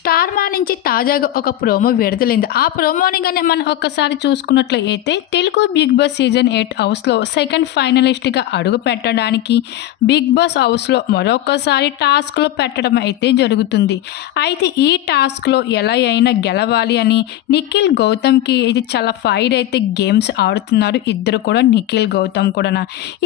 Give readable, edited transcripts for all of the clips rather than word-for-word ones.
Star మా నుంచి తాజాగా ఒక ప్రోమో విడుదలైంది. ఆ ప్రోమోని గాని మనం ఒక్కసారి చూసుకున్నట్లయితే తెలుగు బిగ్ బాస్ సీజన్ 8 హౌస్‌లో సెకండ్ ఫైనలిస్ట్‌గా అడుగు పెట్టడానికి బిగ్ బాస్ హౌస్‌లో మరొకసారి టాస్క్‌లు పెట్టడం అయితే జరుగుతుంది. అయితే ఈ టాస్క్‌లో ఎలా అయినా గెలవాలి అని నిఖిల్ గౌతమ్‌కి అయితే చాలా ఫైర్ అయితే గేమ్స్ ఆడుతున్నారు. ఇద్దరు కూడా నిఖిల్ గౌతమ్ కూడానా.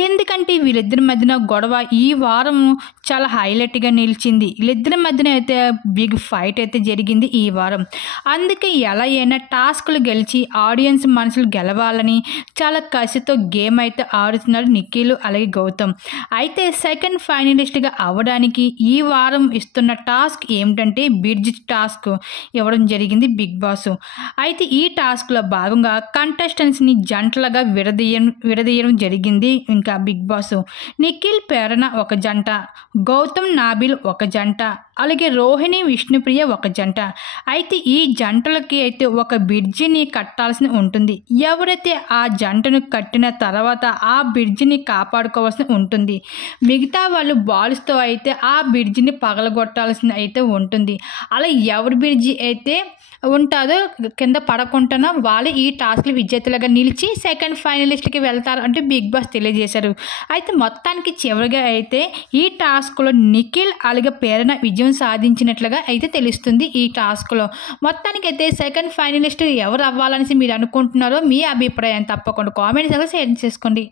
ఎందుకంటే వీళ్ళిద్దరి మధ్యన గొడవ ఈ వారం చాలా హైలైట్‌గా నిలిచింది. వీళ్ళిద్దరి మధ్యన అయితే బిగ్ ఫైట్ అయితే జరిగింది ఈ వారం. అందుకే ఎలా అయినా టాస్క్లు గెలిచి ఆడియన్స్ మనసులు గెలవాలని చాలా కసితో గేమ్ అయితే ఆడుతున్నారు నిఖిల్ అలాగే గౌతమ్. అయితే సెకండ్ ఫైనలిస్ట్గా అవ్వడానికి ఈ వారం ఇస్తున్న టాస్క్ ఏమిటంటే బ్రిడ్జ్ టాస్క్ ఇవ్వడం జరిగింది బిగ్ బాస్. అయితే ఈ టాస్క్లో భాగంగా కంటెస్టెంట్స్ని జంటలుగా విడదీయడం జరిగింది. ఇంకా బిగ్ బాస్ నిఖిల్ ప్రేరణ ఒక జంట, గౌతమ్ నాబిల్ ఒక జంట, అలాగే రోహిణి విష్ణుప్రియ ఒక జంట. అయితే ఈ జంటలకి అయితే ఒక బ్రిడ్జిని కట్టాల్సి ఉంటుంది. ఎవరైతే ఆ జంటను కట్టిన తర్వాత ఆ బ్రిడ్జిని కాపాడుకోవాల్సి ఉంటుంది. మిగతా వాళ్ళు బాల్స్తో అయితే ఆ బ్రిడ్జిని పగలగొట్టాల్సి అయితే ఉంటుంది. అలా ఎవరి బ్రిడ్జి అయితే ఉంటుందో కింద పడకుండా వాళ్ళు ఈ టాస్క్లు విజేతలుగా నిలిచి సెకండ్ ఫైనలిస్ట్కి వెళ్తారు అంటే బిగ్ బాస్ తెలియజేశారు. అయితే మొత్తానికి చివరిగా అయితే ఈ టాస్క్లో నిఖిల్ అలాగే ప్రేరణ విజయం సాధించినట్లుగా అయితే తెలుస్తుంది. ఈ టాస్క్లో మొత్తానికి అయితే సెకండ్ ఫైనలిస్ట్ ఎవరు అవ్వాలని మీరు అనుకుంటున్నారో మీ అభిప్రాయం తప్పకుండా కామెంట్స్ షేర్ చేసుకోండి.